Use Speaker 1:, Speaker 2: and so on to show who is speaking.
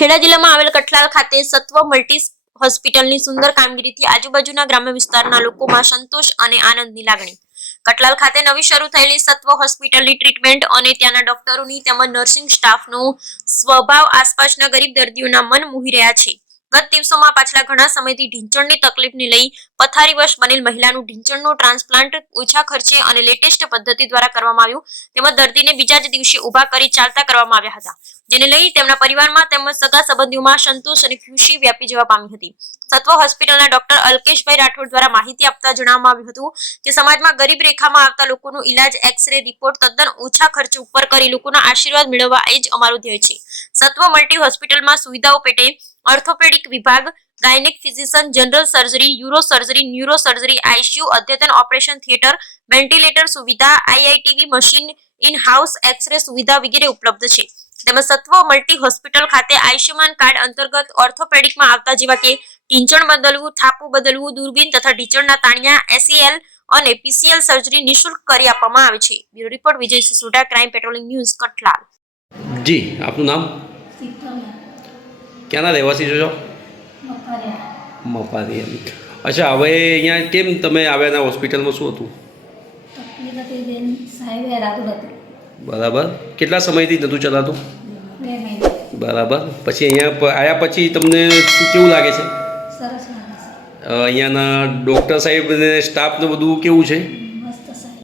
Speaker 1: ખેડા જિલ્લામાં આવેલ કઠલાલ ખાતે સત્વ મલ્ટી હોસ્પિટલની સુંદર કામગીરીથી આજુબાજુના ગ્રામ્ય વિસ્તારના લોકોમાં સંતોષ અને આનંદની લાગણી. કટલાલ ખાતે નવી શરૂ થયેલી સત્વ હોસ્પિટલની ટ્રીટમેન્ટ અને ત્યાંના ડોક્ટરોની તેમજ નર્સિંગ સ્ટાફનો સ્વભાવ આસપાસના ગરીબ દર્દીઓના મન મોહી રહ્યા છે. ગત દિવસોમાં પાછલા ઘણા સમયથી ઢીંચણની તકલીફને લઈ પથારીવશ બનેલ મહિલાનું ઢીંચણનું ટ્રાન્સપ્લાન્ટ ઓછા ખર્ચે અને લેટેસ્ટ પદ્ધતિ દ્વારા કરવામાં આવ્યું. તેમજ દર્દીને બીજા જ દિવસે ઊભા કરી ચાલતા કરવામાં આવ્યા હતા, જેને લઈ તેમના પરિવારમાં તેમજ સગા સંબંધીઓમાં સંતોષ અને ખુશી વ્યાપી જવા પામી હતી. સત્વ હોસ્પિટલના ડોક્ટર અલ્કેશભાઈ રાઠોડ દ્વારા માહિતી આપતા જણાવવામાં આવ્યું હતું કે સમાજમાં ગરીબ રેખામાં આવતા લોકોનું ઈલાજ, એક્સરે રિપોર્ટ તદ્દન ઓછા ખર્ચ ઉપર કરી લોકોના આશીર્વાદ મેળવવા એ જ અમારું ધ્યેય છે. સત્વ મલ્ટી હોસ્પિટલમાં સુવિધાઓ પેટે ઓર્થોપેડિક વિભાગ, gynaec physician, general surgery uro surgery neuro surgery ICU અદ્યતન ઓપરેશન થિયેટર, વેન્ટિલેટર સુવિધા IITV machine in house x-ray સુવિધા વગેરે ઉપલબ્ધ છે. તેમજ સત્વ મલ્ટી હોસ્પિટલ ખાતે આયુષ્યમાન કાર્ડ અંતર્ગત ઓર્થોપેડિકમાં આવતા જેવા કે ટીંચણ બદલવું, થાપું બદલવું, દૂરબીન તથા ઢીંચણના તાણિયા એસીએલ અને પીસીએલ સર્જરી નિઃશુલ્ક કરી આપવામાં આવે છે. Bureau report Vijay Sisoda crime patrolling news, Kathlal.
Speaker 2: જી, આપનું નામ? ક્યાંના રહેવાસી છો
Speaker 3: મપાર્યા
Speaker 2: અચ્છા હવે અહીંયા કેમ તમે આવ્યા હોસ્પિટલમાં? શું હતું? બરાબર. કેટલા સમયથી નહોતું ચલાતું? બરાબર. પછી અહીંયા આવ્યા પછી તમને કેવું લાગે છે? અહીંયાના ડૉક્ટર સાહેબ અને સ્ટાફનું બધું કેવું છે?